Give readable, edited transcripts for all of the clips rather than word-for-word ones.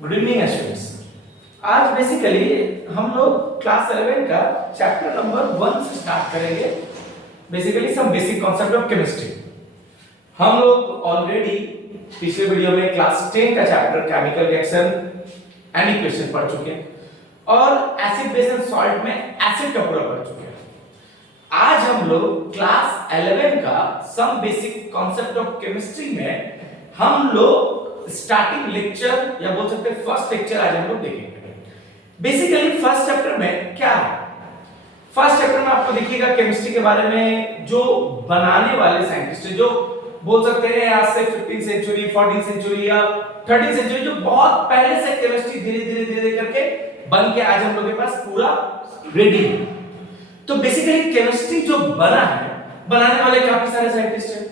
Good evening students. आज basically हम लोग क्लास 11 का चैप्टर नंबर 1 से स्टार्ट करेंगे। Basically some basic concept of chemistry. हम लोग ऑलरेडी पिछले वीडियो में क्लास 10 का chapter chemical reaction and equation पढ़ चुके हैं और एसिड बेस एंड सॉल्ट में एसिड का पूरा पढ़ चुके हैं। आज हम लोग क्लास 11 का some basic concept of chemistry में हम लोग स्टार्टिंग लेक्चर या बोल सकते हैं फर्स्ट लेक्चर आज हम लोग देखेंगे। बेसिकली फर्स्ट चैप्टर में क्या है? फर्स्ट चैप्टर में आपको देखिएगा केमिस्ट्री के बारे में जो बनाने वाले साइंटिस्ट जो बोल सकते हैं आज से 15th सेंचुरी 14th सेंचुरी या 13th सेंचुरी जो बहुत पहले से केमिस्ट्री धीरे-धीरे करके बन के आज हम लोग के पास पूरा रेडी है। तो बेसिकली केमिस्ट्री जो बना है बनाने वाले काफी सारे साइंटिस्ट हैं।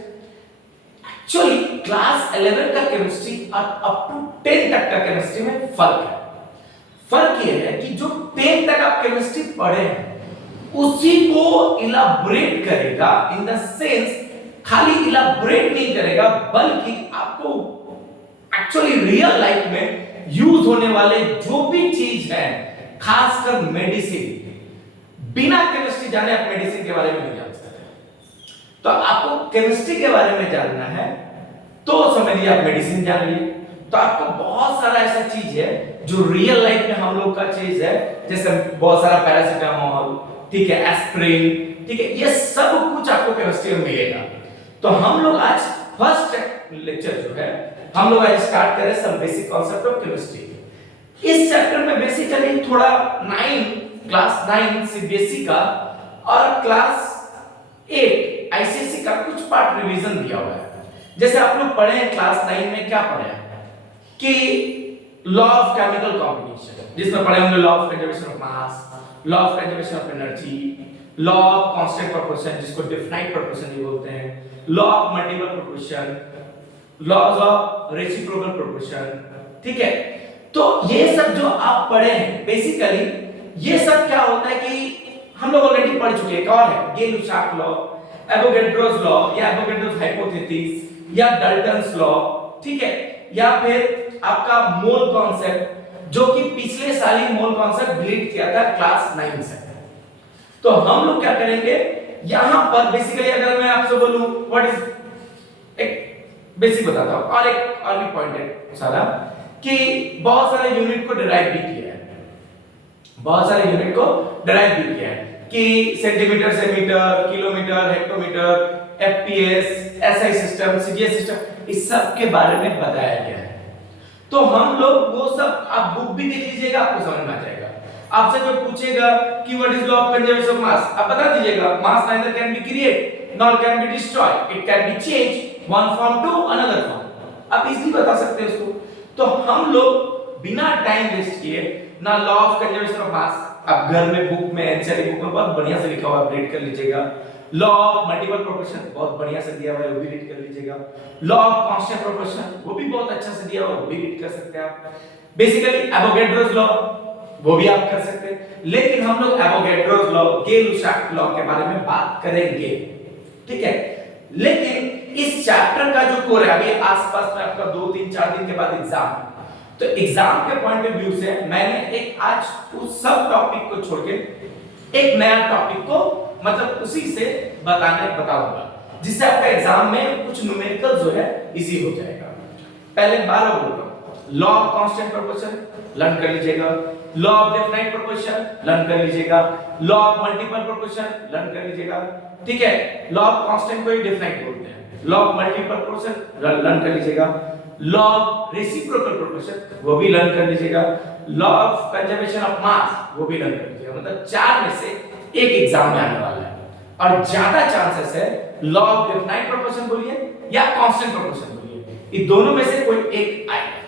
एक्चुअली क्लास 11 का केमिस्ट्री और अप टू 10 तक का केमिस्ट्री में फर्क है। फर्क यह है कि जो 10 तक आप केमिस्ट्री पढ़े हैं उसी को इलाबोरेट करेगा, इन द सेंस खाली इलाबोरेट नहीं करेगा बल्कि आपको एक्चुअली रियल लाइफ में यूज होने वाले जो भी चीज है, खासकर मेडिसिन, बिना केमिस्ट्री जाने आप मेडिसिन के बारे में नहीं जान सकते। तो आपको केमिस्ट्री के बारे में जानना है तो समझिए आप मेडिसिन जान लिए। तो आपको बहुत सारा ऐसा चीज है जो रियल लाइफ में हम लोग का चीज है, जैसे बहुत सारा पैरासिटामोल, ठीक है, एस्पिरिन, ठीक है, ये सब कुछ आपको केमिस्ट्री में मिलेगा। तो हम लोग आज फर्स्ट लेक्चर जो है हम लोग आज स्टार्ट करें some basic concept of chemistry. इस चैप्टर में बेसिकली थोड़ा 9 क्लास 9 सीबीएसई का और क्लास 8 आईसीएसई का कुछ पार्ट रिवीजन दिया हुआ है। जैसे आप लोग पढ़े हैं क्लास 9 में क्या पढ़े हैं कि लॉ ऑफ केमिकल कॉम्बिनेशन, जिसमें पढ़े होंगे law of conservation of mass, law of conservation of energy, law of constant proportion जिसको डेफिनाइट प्रोपोर्शन भी बोलते हैं, law of multiple proportion, laws of reciprocal proportion, ठीक है। तो ये सब जो आप पढ़े हैं बेसिकली ये सब क्या होता है कि हम लोग ऑलरेडी पढ़ चुके हैं। कौन है? गे-लुसाक लॉ, एवोगैड्रोस लॉ या एवोगैड्रोस हाइपोथेसिस या डाल्टन्स लॉ, ठीक है, या फिर आपका मोल कॉन्सेप्ट जो कि पिछले साल ही मोल कॉन्सेप्ट ब्लीड किया था क्लास 9 से। तो हम लोग क्या करेंगे यहां पर बेसिकली अगर मैं आपसे बोलूं व्हाट इज एक बेसिक बताता हूं और एक और भी पॉइंट है सारा कि बहुत सारे यूनिट को डिराइव भी किया है, बहुत सारे यूनिट को डिराइव भी किया है कि सेंटीमीटर से metre, kilometre, hectometre, FPS, SI system, CGS system, इस सब के बारे में बताया गया है। तो हम लोग वो सब आप बुक भी देख लीजिएगा, आपको समझ में आ जाएगा। आपसे कोई पूछेगा कि what is law of conservation of mass, आप बता दीजिएगा mass neither can be create nor can be destroy, it can be change one form to another form. आप इजीली बता सकते हैं उसको। तो हम लोग बिना टाइम वेस्ट किए ना law of conservation of mass आप घर में बुक में एनसीईआरटी बुक में बहुत बढ़िया से लिखा हुआ है, रीड कर लीजिएगा। लॉ ऑफ मल्टीपल प्रोपोर्शन बहुत बढ़िया से दिया हुआ है, वो भी रीड कर लीजिएगा। लॉ ऑफ कांस्टेंट प्रोपोर्शन वो भी बहुत अच्छा से दिया हुआ है, वो भी रीड कर सकते हैं आप। बेसिकली एवोगैड्रोस लॉ वो भी आप कर सकते हैं, लेकिन हम लोग एवोगैड्रोस लॉ, गे-लुसाक लॉ के बारे में बात करेंगे, ठीक है। लेकिन इस चैप्टर का जो कोर है अभी आसपास में आपका 2-3-4 दिन के बाद एग्जाम है, तो एग्जाम के पॉइंट ऑफ व्यू से मैंने एक आज उस सब टॉपिक को छोड़ के एक नया टॉपिक को मतलब उसी से बताऊंगा जिससे आपका एग्जाम में कुछ न्यूमेरिकल जो है इजी हो जाएगा। पहले बार बोल रहा हूं, law of constant proportion learn कर लीजिएगा, law of definite proportion learn कर लीजिएगा, law of multiple proportion learn कर लीजिएगा, ठीक है। लॉ ऑफ कांस्टेंट को ही डेफिनाइट बोलते हैं, law of multiple proportion learn कर लीजिएगा, लॉ ऑफ रेसिप्रोकल प्रोपोर्शन वो भी लर्न कर लीजिएगा, लॉ ऑफ कंजर्वेशन ऑफ मास वो भी लर्न कर लीजिएगा। मतलब 4 में से एक एग्जाम में आने वाला है और ज्यादा चांसेस है लॉ ऑफ डेफिनाइट प्रोपोर्शन बोलिए या कांस्टेंट प्रोपोर्शन बोलिए, इन दोनों में से कोई एक आएगा।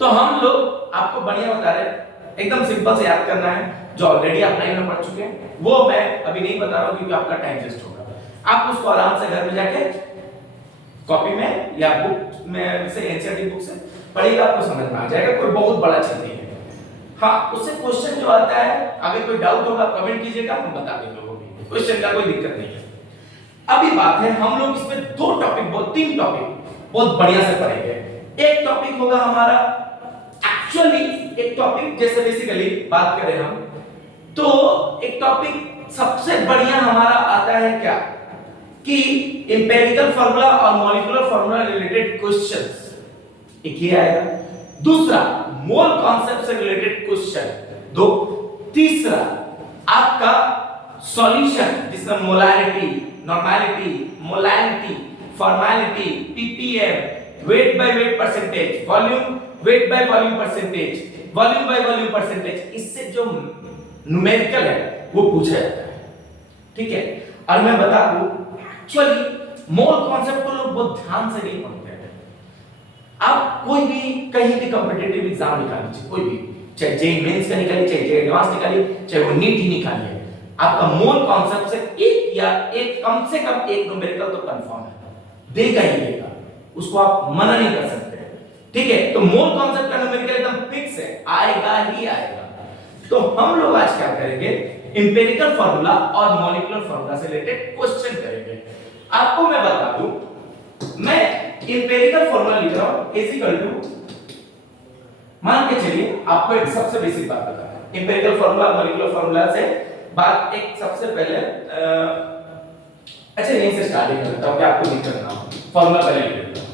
तो हम लोग आपको बढ़िया बता रहे हैं, एकदम सिंपल से याद करना है, जो ऑलरेडी आप 9 में पढ़ चुके हैं वो मैं अभी नहीं बता रहा हूं क्योंकि आपका टाइम वेस्ट होगा। आप उसको आराम से घर में जाके कॉपी में या बुक में से एनसीईआरटी बुक से पढ़िएगा, आपको समझ में आ जाएगा, कोई बहुत बड़ा चीज नहीं है। हाँ, उससे क्वेश्चन जो आता है अगर कोई डाउट होगा कमेंट कीजिएगा, हम बता देंगे, वो भी क्वेश्चन का कोई दिक्कत नहीं है। अभी बात है हम लोग इसमें 3 टॉपिक बहुत बढ़िया से पढ़ेंगे। एक टॉपिक होगा हमारा एक्चुअली एक टॉपिक जैसे बेसिकली बात करें हम तो एक टॉपिक सबसे बढ़िया हमारा आता है क्या कि एम्पिरिकल फार्मूला और मॉलिक्यूलर फार्मूला रिलेटेड क्वेश्चंस, एक ये आएगा। दूसरा मोल कॉन्सेप्ट से रिलेटेड क्वेश्चन, दो। तीसरा आपका सॉल्यूशन जिसमें molarity, normality, molality, formality, ppm, weight by weight percentage, volume, weight by volume percentage, volume by volume percentage, इससे जो न्यूमेरिकल है वो पूछा जाता है, ठीक है। और मैं बता दूं एक्चुअली मोल कॉन्सेप्ट को लोग बहुत ध्यान से नहीं पढ़ते हैं। आप कोई भी कहीं भी कॉम्पिटिटिव एग्जाम निकाल लीजिए, कोई भी, चाहे जेईई मेंस का निकालिए, चाहे जेईई एडवांस निकालिए, चाहे वो नीट ही निकालिए, आपका मोल कॉन्सेप्ट से एक या एक कम से कम एक न्यूमेरिकल तो कंफर्म है, देगा ही देगा, उसको आप मना नहीं कर सकते, ठीक है। तो मोल कॉन्सेप्ट का न्यूमेरिकल एकदम फिक्स है, आएगा ही आएगा। तो हम लोग आज क्या करेंगे, एम्पिरिकल फार्मूला और मॉलिक्यूलर फार्मूला से रिलेटेड क्वेश्चन करेंगे। आपको मैं बता दूं, मैं एम्पिरिकल फार्मूला लिख रहा हूं इक्वल टू, मान के चलिए आपको एक सबसे बेसिक बात बता रहा हूं, एम्पिरिकल फार्मूला मॉलिक्यूलर फार्मूला से बात एक सबसे पहले अच्छा यहीं से स्टार्ट करता हूं कि आपको लिख करना हो, फार्मूला पहले लिख लेता हूं,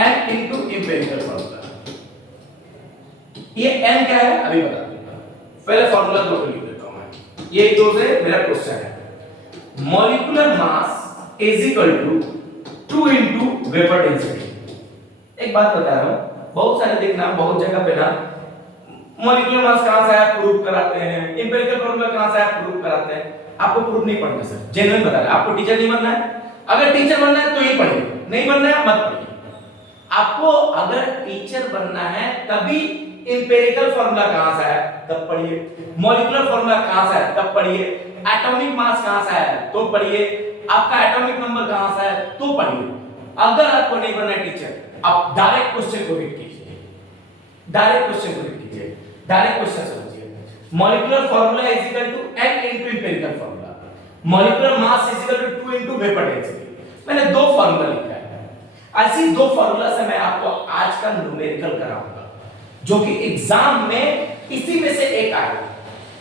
n इनटू एम्पिरिकल फार्मूला। ये n क्या है अभी बता दूंगा, पहले फार्मूला दो को लिख देता हूं मैं, ये दो से मेरा क्वेश्चन है। Molecular mass is equal to 2 into vapour density. एक बात बता रहा हूं, बहुत सारे देखना, बहुत जगह पे ना मॉलिक्यूलर मास कहां से आया प्रूव कराते हैं, एम्पिरिकल फार्मूला कहां से आया प्रूव कराते हैं। आपको प्रूव नहीं पढ़ना सर, जेन्युइन बता रहा है, आपको टीचर नहीं बनना है। अगर टीचर बनना है तो ही पढ़िए, नहीं बनना है मत पढ़िए। आपको अगर टीचर बनना है तभी एम्पिरिकल फार्मूला कहां से आया तब पढ़िए, मॉलिक्यूलर फार्मूला कहां से आया तब पढ़िए, एटॉमिक मास कहां से आया तो पढ़िए, आपका एटॉमिक नंबर कहां से आया तो पढ़िए। अगर आपको नहीं बनना है टीचर, आप डायरेक्ट क्वेश्चन को रीड कीजिए, डायरेक्ट क्वेश्चन को रीड कीजिए, डायरेक्ट क्वेश्चन समझिए। Molecular formula is equal to n into empirical formula, molecular mass is equal to 2 into vapour density. मैंने दो फार्मूला लिखा है, ऐसी दो फार्मूला से मैं आपको आज का न्यूमेरिकल कराऊंगा जो कि एग्जाम में इसी में से एक आएगा,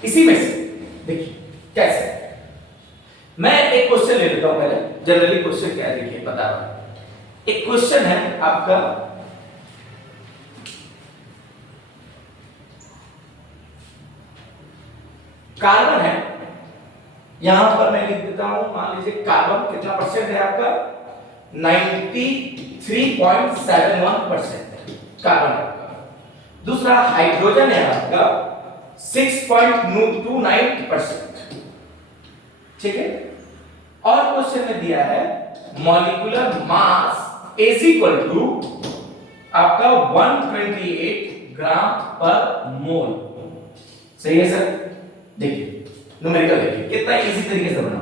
इसी में से। देखिए कैसे, मैं एक क्वेश्चन ले लेता हूं पहले, जनरली क्वेश्चन क्या है देखिए बता रहा हूं। एक क्वेश्चन है आपका, कार्बन है, यहां पर मैं लिख देता हूं, मान लीजिए कार्बन कितना परसेंट है आपका, 93.71% कार्बन आपका। दूसरा हाइड्रोजन है आपका 6.29%, ठीक है। और क्वेश्चन में दिया है molecular mass is equal to आपका 128 ग्राम पर मोल, सही है सर। देखिए न्यूमेरिकल देखिए कितना इजी तरीके से बना,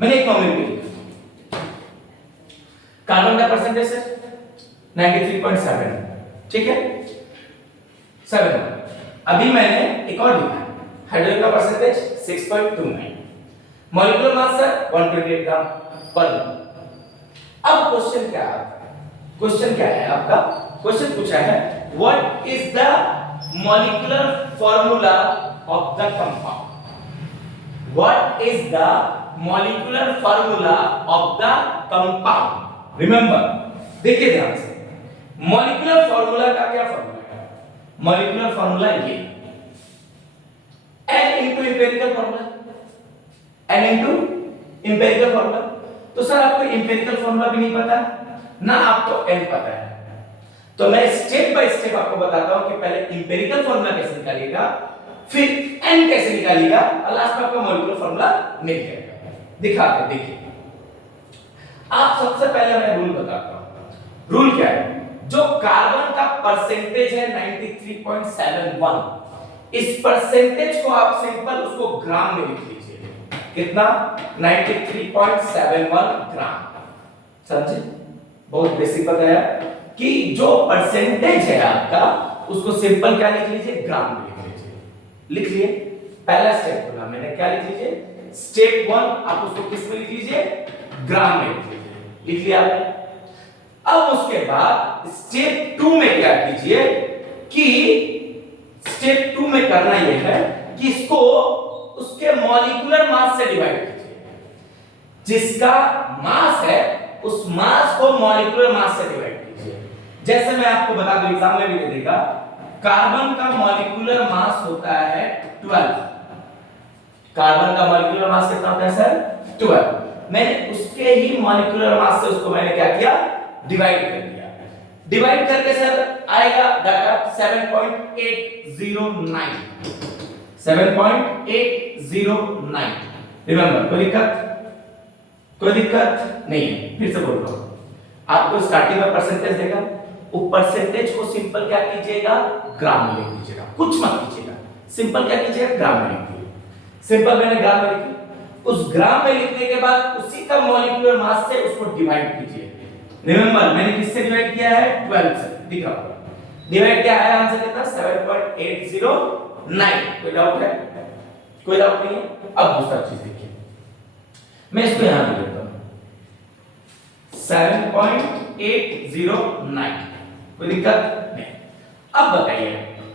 मैंने एक न्यूमेरिकल लिखा, कार्बन का परसेंटेज है 93.7, ठीक है 7। अभी मैंने एक और लिखा है, हाइड्रोजन का परसेंटेज 6.29, मॉलिक्यूलर मास है 128 ग्राम पर मोल। अब क्वेश्चन क्या है, क्वेश्चन क्या है आपका, क्वेश्चन पूछा है what is the molecular formula of the compound, what is the molecular formula of the compound. Remember, देखिए ध्यान से, मॉलिक्यूलर फार्मूला का क्या फार्मूला है, मॉलिक्यूलर फार्मूला ये n into empirical formula, n into empirical formula. तो सर आपको empirical formula भी नहीं पता ना आपको n पता है, तो मैं स्टेप बाय स्टेप आपको बताता हूं कि पहले एम्पिरिकल फार्मूला कैसे निकालिएगा, फिर n कैसे निकालिएगा, और लास्ट में आपका मॉलिक्यूलर फार्मूला मिल जाएगा। दिखाते हैं, देखिए आप सबसे पहले मैं रूल बताता हूं। रूल क्या है, जो कार्बन का परसेंटेज है 93.71, इस परसेंटेज को आप सिंपल उसको ग्राम में लिख लीजिए, कितना 93.71 ग्राम, समझे। बहुत बेसिक बताया कि जो परसेंटेज है आपका उसको सिंपल क्या लिख लीजिए, ग्राम में लिख लीजिए। लिख लिए, पहला स्टेप बोला मैंने, क्या लिख लीजिए, स्टेप 1 आप उसको किस में लिख लीजिए, ग्राम में लिख लीजिए। लिख लिया आपने। अब उसके बाद स्टेप 2 में क्या कीजिए कि स्टेप 2 में करना यह है कि इसको उसके मॉलिक्यूलर मास से डिवाइड कीजिए। जिसका मास है उस मास को मॉलिक्यूलर मास से डिवाइड कीजिए। जैसे मैं आपको बता दूं, एग्जाम में भी दे देगा, कार्बन का मॉलिक्यूलर मास होता है 12। कार्बन का मॉलिक्यूलर मास कितना होता है सर? 12। मैंने उसके ही मॉलिक्यूलर मास से उसको मैंने क्या किया? डिवाइड कर दिया। डिवाइड करके सर आएगा डाटा 7.809। 7.809। रिमेंबर, कोई दिक्कत? कोई दिक्कत नहीं है। फिर से बोल रहा हूं, आपको स्टार्टिंग में परसेंटेज देगा, वो परसेंटेज को सिंपल क्या कीजिएगा? ग्राम में लिख दीजिएगा, कुछ मत कीजिएगा। सिंपल क्या कीजिएगा? ग्राम में लिख दीजिए। सिंपल मैंने ग्राम में लिखा। उस ग्राम में लिखने के बाद उसी का मॉलिक्यूलर मास से उसको डिवाइड कीजिए। रिमेंबर, मैंने किससे डिवाइड किया है? 12 से। दिखा डिवाइड किया है, आंसर कितना? 7.809। कोई डाउट है? कोई डाउट नहीं है। अब दूसरा चीज देखिए, मैं इसको यहां लिख देता हूं 7.809। कोई दिक्कत नहीं। अब बताइए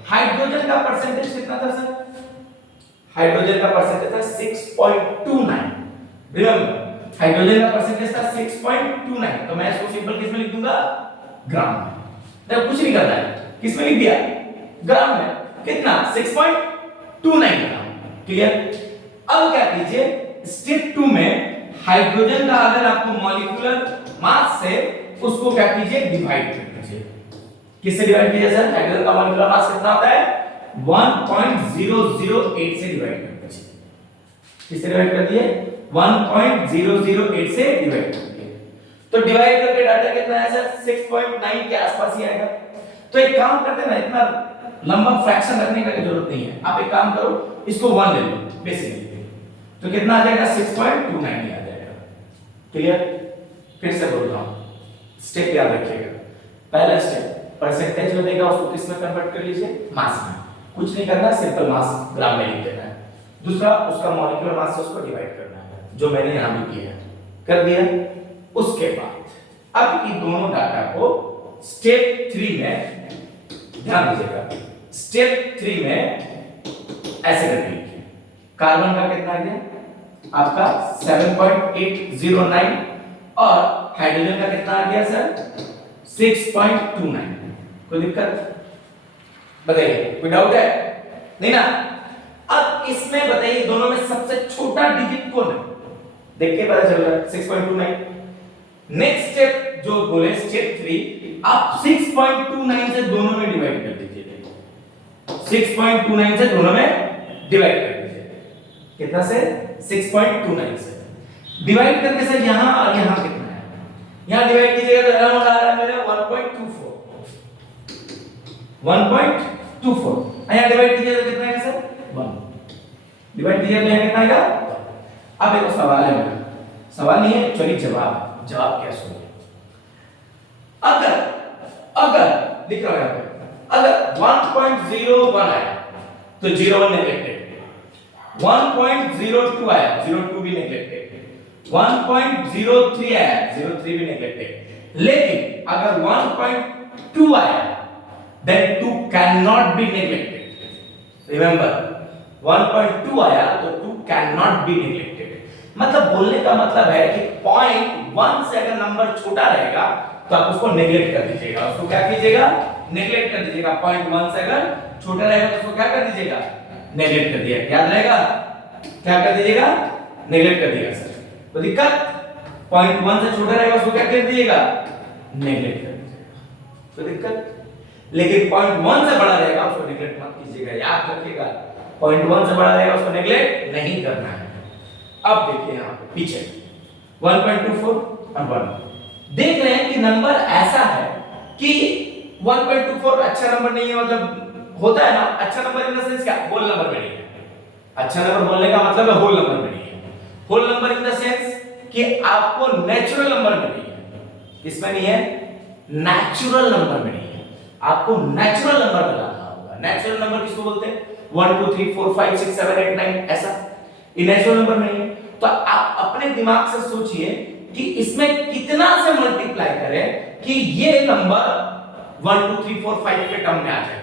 हाइड्रोजन का परसेंटेज कितना था सर? हाइड्रोजन का परसेंटेज था 6.29। रिमेंबर, हाइड्रोजन का परसेंटेज था 6.29, तो मैं इसको सिंपल किस में लिख दूंगा? ग्राम में। देखो कुछ नहीं करना है, किस में लिख दिया? ग्राम में। कितना? 6.29 ग्राम। क्लियर? अब क्या कीजिए, स्टेप 2 में हाइड्रोजन का अगर आपको मॉलिक्यूलर मास से उसको क्या कीजिए? डिवाइड कर दीजिए। किससे डिवाइड कीजिए सर? हाइड्रोजन का मॉलिक्यूलर मास कितना होता है? 1.008 से डिवाइड कर दीजिए। किससे डिवाइड कर दिए? 1.008 से डिवाइड कर दिए। तो डिवाइड करके डाटा कितना है सर? 6.9 के आसपास ही आएगा। तो एक काम करते हैं ना, इतना लंबा फ्रैक्शन रखने का जरूरत नहीं है। आप एक काम करो, इसको 1 ले लो बेसिकली, तो कितना आ जाएगा? 6.29 ही आ जाएगा। क्लियर? फिर से बोल रहा हूं, स्टेप याद रखिएगा। पहला स्टेप परसेंटेज में देगा, उसको किस में कन्वर्ट कर लीजिए? मास में। कुछ नहीं करना, सिंपल मास ग्राम में लिख देना है। दूसरा, उसका मॉलिक्यूलर मास से उसको डिवाइड करना है, जो मैंने यहां भी किया है। कर दिया। उसके बाद अब इन दोनों डाटा को स्टेप 3 में, ध्यान दीजिएगा, स्टेप 3 में ऐसे करके लिखिए। कार्बन का कितना आ गया आपका? 7.809 और हाइड्रोजन का कितना आ गया सर? 6.29। कोई दिक्कत? बताइए, कोई डाउट है? नहीं ना? अब इसमें बताइए दोनों में सबसे छोटा डिजिट कौन है? देख के पता चल रहा है 6.29। नेक्स्ट स्टेप जो बोले स्टेप 3, आप 6.29 से दोनों में डिवाइड कर दीजिए। 6.29 से दोनों में डिवाइड कर दीजिए। कितना से? 6.29 से डिवाइड करके सर यहां और यहां कितना है? यहां डिवाइड कीजिएगा तो अराउंड आ रहा है मेरा 1.24। 1.24 यहां डिवाइड कीजिएगा तो कितना आएगा सर? 1। डिवाइड कीजिएगा तो यहां कितना आएगा? अब एक सवाल है मेरा, सवाल नहीं है, चलिए जवाब क्या सुनिए। अगर लिख रहा हूं यहां पे, अगर 1.01 आया तो 01 नेगलेक्टेड, 1.02 आया 02 भी नेगलेक्टेड, 1.03 आया 03 भी नेगलेक्टेड। लेकिन अगर 1.2 आया then 2 cannot be neglected. Remember, 1.2 आया तो 2 cannot be neglected। मतलब बोलने का मतलब है कि 0.1 से अगर नंबर छोटा रहेगा तो आप उसको नेगलेक्ट कर दीजिएगा। उसको क्या कीजिएगा? नेगलेक्ट कर दीजिएगा। 0.1 से अगर छोटा रहेगा तो उसको क्या कर दीजिएगा? नेगलेक्ट कर दिया। याद रहेगा? क्या कर दीजिएगा? नेगलेक्ट कर दिया सर। तो दिक्कत? 0.1 से छोटा रहेगा उसको क्या कर दीजिएगा? नेगलेक्ट कर दीजिएगा। तो दिक्कत? लेकिन 0.1 से बड़ा रहेगा उसको नेगलेक्ट मत कीजिएगा। याद रखिएगा, 0.1 से बड़ा रहेगा उसको नेगलेक्ट नहीं करना है। अब देखिए यहां पे पीछे 1.24 और 1 देख रहे हैं कि नंबर ऐसा है कि 1.24 अच्छा नंबर नहीं है। मतलब होता है ना, अच्छा नंबर इन द सेंस क्या? होल नंबर में नहीं है। अच्छा नंबर बोलने का मतलब है होल नंबर में नहीं है। Whole number in the sense कि आपको नेचुरल नंबर में नहीं है। किसमें नहीं है? नेचुरल नंबर में नहीं है। आपको नेचुरल नंबर बताना होगा। नेचुरल नंबर किसको बोलते हैं? 1 2 3 4 5 6 7 8 9 ऐसा। ये नेचुरल नंबर नहीं है। तो आप अपने दिमाग से सोचिए कि इसमें कितना से मल्टीप्लाई करें कि ये नंबर 1 2 3 4 5 के टर्म में आ जाए।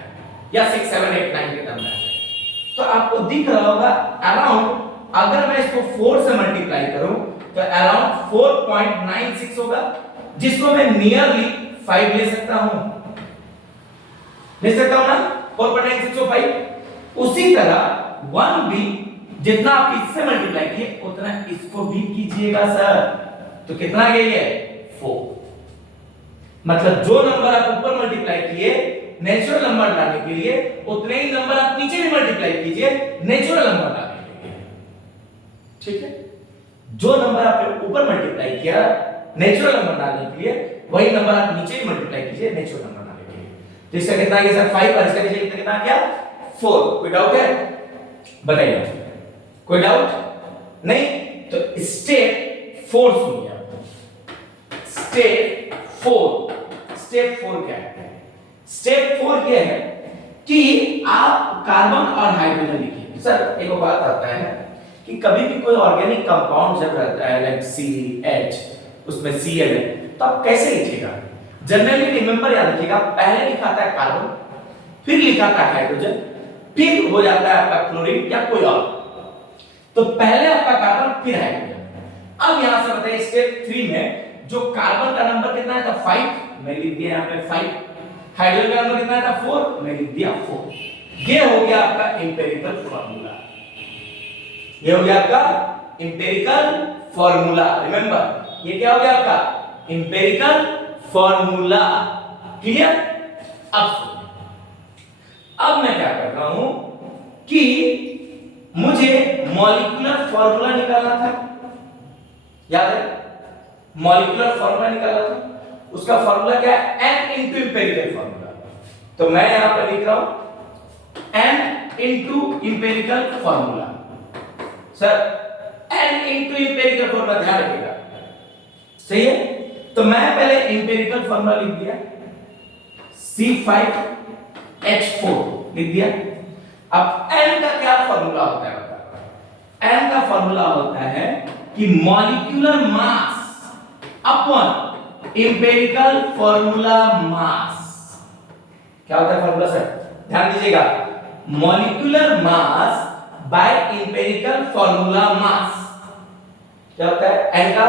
या 6 7 8 9 के टर्म में। तो आपको दिख रहा होगा अराउंड, अगर मैं इसको 4 से मल्टीप्लाई करूं तो अराउंड 4.96 होगा, जिसको मैं नियरली 5 ले सकता हूं, ले सकता हूं ना, 4.96 उसी तरह 1 भी जितना आप इससे मल्टीप्लाई किए उतना इसको भी कीजिएगा सर। तो कितना आ गया ये 4। मतलब जो नंबर आप ऊपर मल्टीप्लाई किए नेचुरल नंबर लाने के लिए, उतने ही नंबर आप नीचे भी मल्टीप्लाई कीजिए नेचुरल नंबर लाने के लिए। ठीक है, जो नंबर आपने ऊपर मल्टीप्लाई किया नेचुरल नंबर लाने के लिए, वही नंबर आप नीचे भी मल्टीप्लाई कीजिए नेचुरल नंबर लाने के लिए। तो इसका कितना आ गया सर 5, और इसका नीचे कितना आ गया 4। कोई डाउट है बताइए, कोई डाउट नहीं? तो स्टेप 4 सुनिए आप। स्टेप 4 क्या है? स्टेप 4 क्या है कि आप कार्बन और हाइड्रोजन लिखिए। सर एक बात आता है कि कभी भी कोई ऑर्गेनिक कंपाउंड जब रहता है लाइक CH, उसमें Cl है, तो आप कैसे लिखिएगा? जनरली रिमेंबर याद रखिएगा, पहले लिखा था कार्बन, फिर लिखा था हाइड्रोजन, फिर हो जाता है आपका क्लोरीन या कोई और। तो पहले आपका कार्बन फिर हाइड्रोजन। अब यहां से बताइए स्टेप 3 में जो कार्बन का नंबर कितना है था 5, मैं लिख दिया यहां पे 5। हाइड्रोजन का नंबर कितना था 4, मैं लिख दिया 4। ये हो गया आपका एम्पिरिकल फार्मूला। ये हो गया आपका एम्पिरिकल फार्मूला। रिमेंबर ये क्या हो गया आपका एम्पिरिकल फार्मूला। क्लियर? अब मैं क्या कर रहा हूं कि मुझे मॉलिक्यूलर फार्मूला निकालना था। याद है मॉलिक्यूलर फार्मूला निकालना था, उसका फार्मूला क्या है? n into empirical formula. तो मैं यहां पर लिख रहा हूं n into empirical formula. Sir n into empirical formula ध्यान रखिएगा, सही है? तो मैं पहले एम्पिरिकल फार्मूला लिख दिया, C5H4 लिख दिया। अब n का क्या फार्मूला होता है? n का फार्मूला होता है कि molecular mass upon empirical formula mass. क्या होता है फार्मूला सर? ध्यान दीजिएगा, molecular mass by empirical formula mass. क्या होता है? n का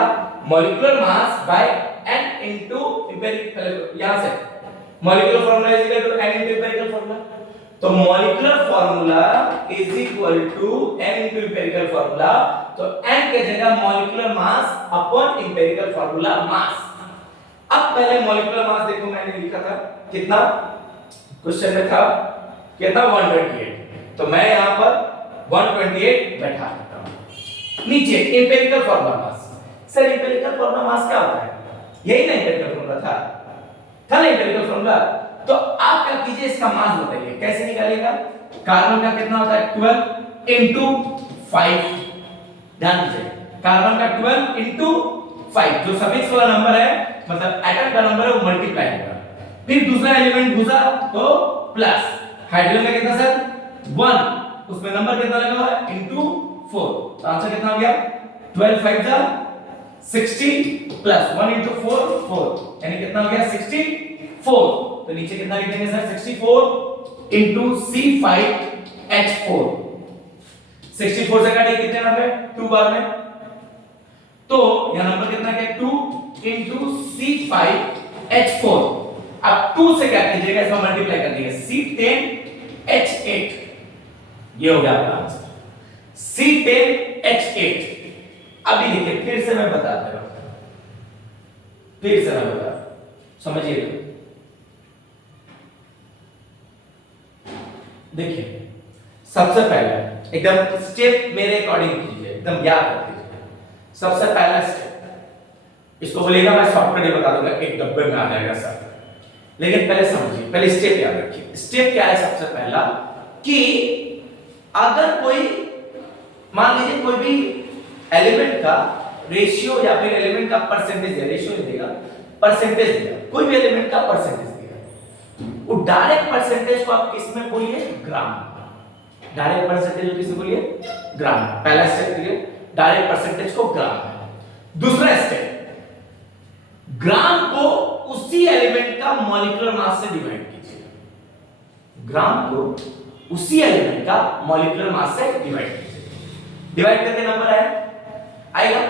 molecular mass by n into empirical, यहां से molecular formula is equal to n into empirical formula. तो molecular formula is equal to n into empirical formula. तो n के जगह molecular mass upon empirical formula mass. अब पहले molecular mass देखो, मैंने लिखा था कितना, क्वेश्चन में था कितना 128। तो मैं यहां पर 128 बैठा देता हूं। नीचे एम्पिरिकल फार्मूला मास। सर एम्पिरिकल फार्मूला मास क्या होता है? यही ना एम्पिरिकल फार्मूला था ना एम्पिरिकल फार्मूला। तो आप क्या कीजिए, इसका मास बताइए, कैसे निकालिएगा? कार्बन का कितना होता है 12 इनटू 5। ध्यान दीजिए, कार्बन का 12 इनटू 5, जो सफिक्स वाला नंबर है मतलब एटम का नंबर है, वो मल्टीप्लाई होगा। फिर दूसरा एलिमेंट घुसा तो प्लस। हाइड्रोजन का कितना सर 1, उसमें नंबर कितना लगा हुआ है इनटू 4। तो आंसर कितना हो गया 12 5 जा 60 प्लस 1 इनटू 4 4, यानी कितना हो गया 64। तो नीचे कितना लिख देंगे सर 64 इनटू C5H4। 64 से काटिए कितने यहां पे 2 बार में, तो यहां नंबर कितना क्या 2 इनटू C5H4। अब 2 से क्या कीजिएगा, इसका मल्टीप्लाई कर दीजिए C10H8। ये हो गया आपका आंसर C10H8। अभी देखिए फिर से मैं बता दे रहा हूं, फिर से मैं बता, समझिए। देखिए सबसे पहले एकदम स्टेप मेरे अकॉर्डिंग कीजिए, एकदम याद रखिए। सबसे पहला स्टेप, इसको बोलिएगा मैं सॉफ्टवेयर बता दूंगा, एक डब्बे में आ जाएगा सर, लेकिन पहले समझिए, पहले स्टेप याद रखिए। स्टेप क्या है? सबसे पहला कि अगर कोई मान लीजिए कोई भी एलिमेंट का रेशियो या फिर एलिमेंट का परसेंटेज है, रेशियो नहीं देगा, परसेंटेज देगा, कोई भी एलिमेंट का परसेंटेज देगा, वो डायरेक्ट परसेंटेज को आप किस में बोलिए? ग्राम। डायरेक्ट परसेंटेज को किस में बोलिए? ग्राम। पहला स्टेप क्लियर, डायरेक्ट परसेंटेज को ग्राम है। दूसरा स्टेप, ग्राम को उसी एलिमेंट का मॉलिक्यूलर मास से डिवाइड कीजिए। ग्राम को उसी एलिमेंट का मॉलिक्यूलर मास से डिवाइड कीजिए। डिवाइड करके नंबर आएगा।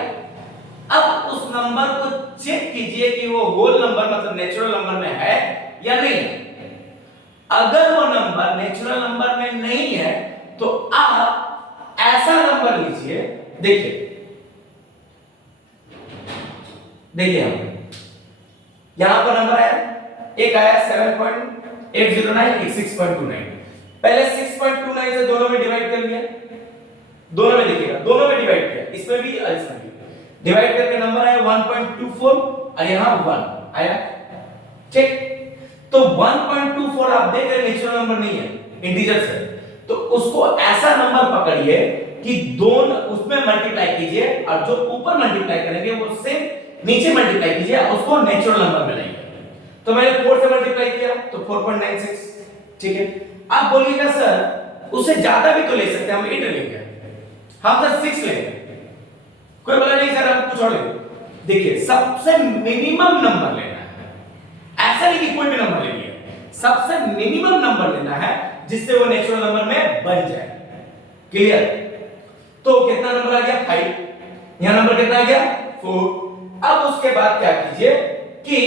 अब उस नंबर को चेक कीजिए कि वो होल नंबर मतलब नेचुरल नंबर में है या नहीं है। अगर वो नंबर नेचुरल नंबर में नहीं है तो आप ऐसा नंबर लीजिए। देखिए हम यहां पर नंबर आया, एक आया 7.809, एक 6.29। पहले 6.29 से दोनों में डिवाइड कर लिया, दोनों में देखिएगा, दोनों में डिवाइड किया, इसमें भी और इसमें भी डिवाइड करके नंबर आया 1.24 और यहां 1 आया। ठीक, तो 1.24 आप देख रहे नेचुरल नंबर नहीं है, इंटीजर है, तो उसको ऐसा नंबर पकड़िए कि दोनों उसमें मल्टीप्लाई कीजिए और जो ऊपर मल्टीप्लाई करेंगे वो उससे नीचे मल्टीप्लाई कीजिए, उसको नेचुरल नंबर में लाइए। तो मैंने 4 से मल्टीप्लाई किया तो 4.96। ठीक है, आप बोलिएगा सर उससे ज्यादा भी तो ले सकते हैं, हम 8 लेंगे, हम तो 6 लेंगे। कोई बोला नहीं सर हम कुछ और लेंगे। देखिए सबसे मिनिमम नंबर लेना है, ऐसा नहीं कि कोई भी नंबर ले लिया, सबसे मिनिमम नंबर लेना है जिससे वो नेचुरल नंबर में बन जाए। क्लियर? तो कितना नंबर आ गया 5, यहां नंबर कितना आ गया 4। अब उसके बाद क्या कीजिए कि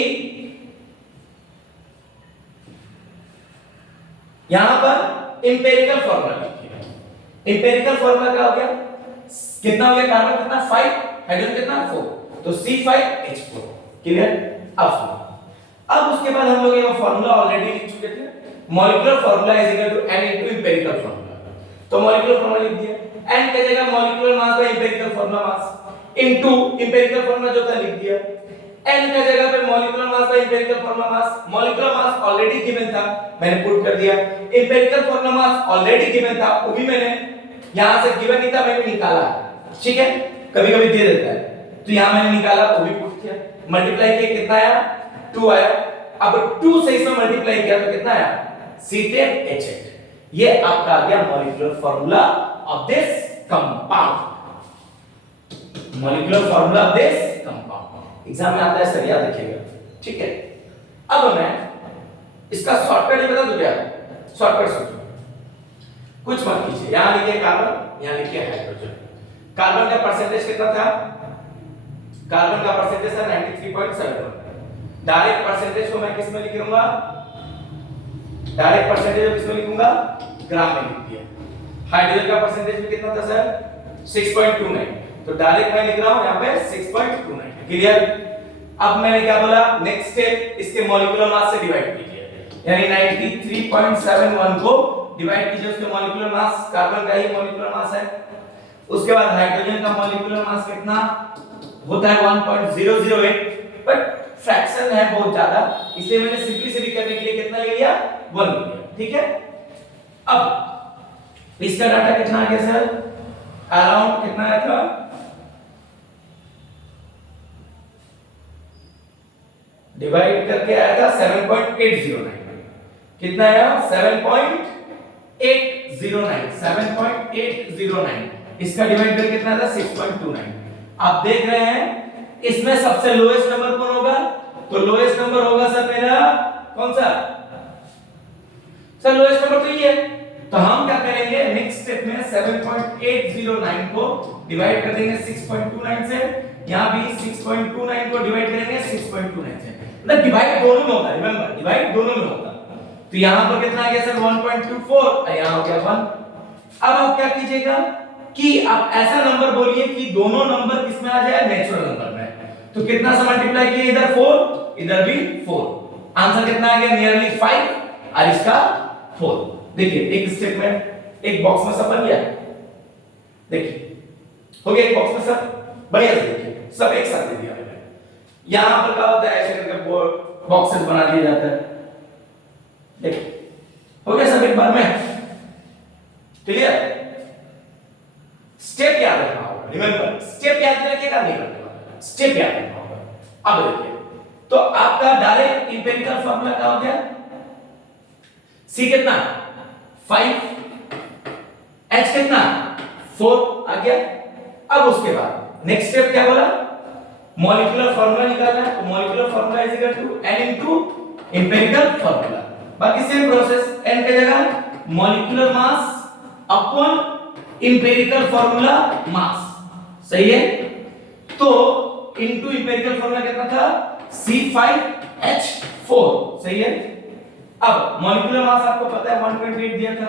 यहां पर इंपेरिकल फॉर्मूला लिखिए। इंपेरिकल फॉर्मूला क्या हो गया, कितना हो गया, कार्बन कितना 5, हाइड्रोजन कितना 4, तो C5H4। क्लियर? अब सुनो, अब उसके बाद हम लोग ये फॉर्मूला ऑलरेडी लिख चुके थे, molecular formula is equal to n into empirical formula. तो मॉलिक्यूलर फॉर्मूला लिख दिया, n की जगह molecular mass by empirical formula mass into empirical formula जो था लिख दिया, n की जगह पे molecular mass by empirical formula mass. Molecular mass already given था, मैंने पुट कर दिया। Empirical formula mass already given था, वो भी मैंने यहां से गिवन नहीं था, मैंने निकाला। ठीक है, कभी-कभी दे देता है, तो यहां मैंने निकाला, वो भी पुट किया। मल्टीप्लाई किया, कितना आया 2 आया। अब 2 से इसमें मल्टीप्लाई किया तो कितना आया C10H8। ये आपका आ गया molecular formula of this compound. Molecular formula of this compound exam में आता है सर, याद रखिएगा। ठीक है, अब मैं इसका शॉर्टकट ही बता दूं क्या? शॉर्टकट सोचो, कुछ मत कीजिए। यहां लिखिए कार्बन, यहां लिखिए हाइड्रोजन। कार्बन का परसेंटेज कितना था? कार्बन का परसेंटेज था 93.71। डायरेक्ट परसेंटेज को मैं किस में लिखूंगा? डायरेक्ट परसेंटेज को किस में लिखूंगा? ग्राम में लिख दिया। हाइड्रोजन का परसेंटेज भी कितना था सर? 6.29। तो डायरेक्ट मैं लिख रहा हूं यहां पे 6.29। क्लियर? अब मैंने क्या बोला, नेक्स्ट स्टेप इसके मॉलिक्यूलर मास से डिवाइड कीजिए, यानी 93.71 को डिवाइड कीजिए उसके मॉलिक्यूलर मास। कार्बन का ही मॉलिक्यूलर मास है। उसके बाद हाइड्रोजन का मॉलिक्यूलर मास कितना होता है? 1.008, बट फ्रैक्शन है बहुत ज्यादा, इसलिए मैंने सिंपलिसिटी करने के लिए कितना ले लिया 1 ले लिया। ठीक है, अब इसका डाटा कितना आ गया सर? अराउंड कितना आया था? डिवाइड करके आया था 7.809। कितना आया? 7.809। इसका डिवाइड करके कितना था? 6.29। आप देख रहे हैं इसमें सबसे लोएस्ट नंबर कौन होगा? तो लोएस्ट नंबर होगा सर मेरा कौन सा? सर लोएस्ट नंबर तो ये है। तो हम क्या करेंगे, नेक्स्ट स्टेप में 7.809 को डिवाइड कर देंगे 6.29 से, यहां भी 6.29 को डिवाइड करेंगे 6.29 से। मतलब डिवाइड दोनों में होगा, रिमेंबर डिवाइड दोनों में होगा। तो यहां पर कितना आ गया सर 1.24 और यहां हो गया 1। अब आप क्या कीजिएगा कि आप ऐसा नंबर बोलिए कि दोनों नंबर किसमें आ जाए? नेचुरल नंबर में। तो कितना से मल्टीप्लाई किए? इधर 4 इधर भी 4। आंसर कितना आ गया? नियरली 5 और इसका 4। देखिए एक स्टेप में एक बॉक्स में सब बन गया। देखिए हो गया एक बॉक्स में सब बढ़िया से, देखिए सब एक साथ दे दिया मैंने। यहां पर क्या होता है, ऐसे करके बॉक्सेस बना दिए जाते हैं। देखिए हो गया सब एक बार में। क्लियर? स्टेप याद रखना होगा, रिमेंबर स्टेप याद रखिएगा, नहीं रखना स्टेप याद रखना होगा। अब देखिए तो आपका डायरेक्ट इंपेरिकल फार्मूला क्या हो गया? सी कितना 5, H कितना 4 आ गया। अब उसके बाद नेक्स्ट स्टेप क्या बोला? मॉलिक्यूलर फार्मूला निकालना है। तो molecular formula is equal to n into empirical formula. बाकी सेम प्रोसेस, n की जगह molecular mass upon empirical formula mass, सही है। तो इनटू इंपेरिकल फार्मूला कितना था, C5H4, सही है। अब मॉलिक्यूलर मास आपको पता है 128 दिया था,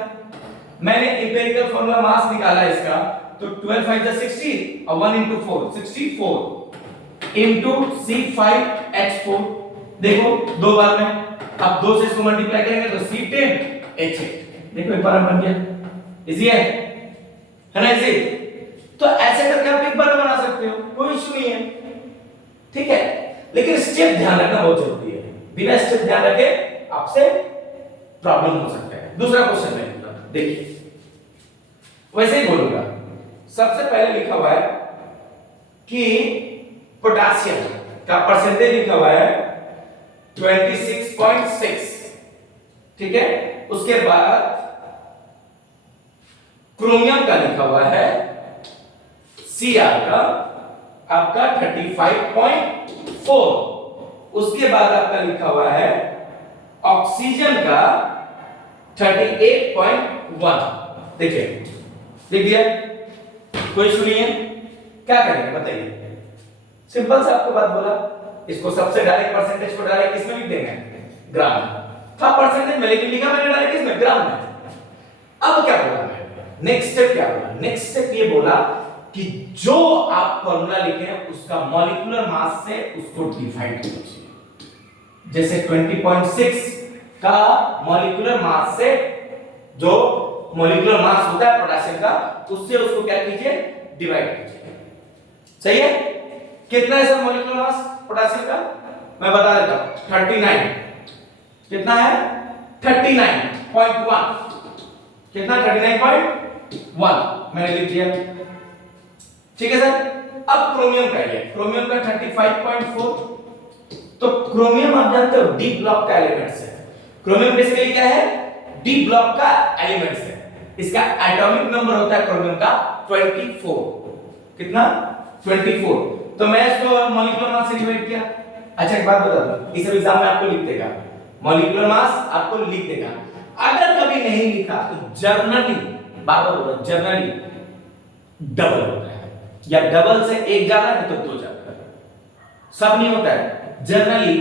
मैंने इंपेरिकल फार्मूला मास निकाला इसका, तो 12 5 60 और 1 into 4 64 into C5H4, देखो दो बार में, अब 2 से इसको मल्टीप्लाई करेंगे तो C10H8, देखो एक बार में बन गया, इजी है ना, इजी। तो ऐसे करके आप एक बार में बना सकते हो, कोई इशू नहीं है, ठीक है। लेकिन स्टेप ध्यान रखना बहुत जरूरी है, बिना स्टेप ध्यान रखे आपसे प्रॉब्लम हो सकता है। दूसरा क्वेश्चन है, देखिए वैसे ही बोलूंगा। सबसे पहले लिखा हुआ है कि पोटेशियम का परसेंटेज लिखा हुआ है 26.6, ठीक है। उसके बाद क्रोमियम का लिखा हुआ है Cr का आपका 35.4, उसके बाद आपका लिखा हुआ है ऑक्सीजन का 38.1, देखिए लिख दिया, कोई इशू नहीं है। क्या करेंगे बताइए, सिंपल से आपको बात बोला, इसको सबसे डायरेक्ट परसेंटेज को डायरेक्ट किसमें लिख देंगे, ग्राम में था परसेंटेज में, लेकिन लिखा मैंने डायरेक्ट किसमें, ग्राम में। अब क्या बोला मैं, नेक्स्ट स्टेप क्या बोला, नेक्स्ट स्टेप ये बोला कि जो आप फॉर्मूला लिखे हैं उसका मॉलिक्यूलर मास से उसको डिवाइड कीजिए। जैसे 20.6 का मॉलिक्यूलर मास से, जो मॉलिक्यूलर मास होता है पोटेशियम का, उससे उसको क्या कीजिए, डिवाइड कीजिए, सही है। कितना है सर मॉलिक्यूलर मास पोटेशियम का, मैं बता देता हूं 39, कितना है 39.1, कितना 39.1 मैंने लिख दिया, ठीक है सर। अब क्रोमियम का ये, क्रोमियम का 35.4, तो क्रोमियम आप जानते हो डी ब्लॉक का एलिमेंट्स है, क्रोमियम बेसिकली क्या है, डी ब्लॉक का एलिमेंट्स है। इसका एटॉमिक नंबर होता है क्रोमियम का 24, कितना 24, तो मैं इसको मॉलिक्यूलर मास से डिवाइड किया। अच्छा एक बात बता दूं, इस एग्जाम में आपको लिख देगा मॉलिक्यूलर मास, आपको लिख देगा। अगर कभी नहीं लिखा तो जर्नली, बार बार बोलो जर्नली डबल होता है, या डबल से एक ज्यादा नहीं तो दो ज्यादा, सब नहीं होता है। जर्नली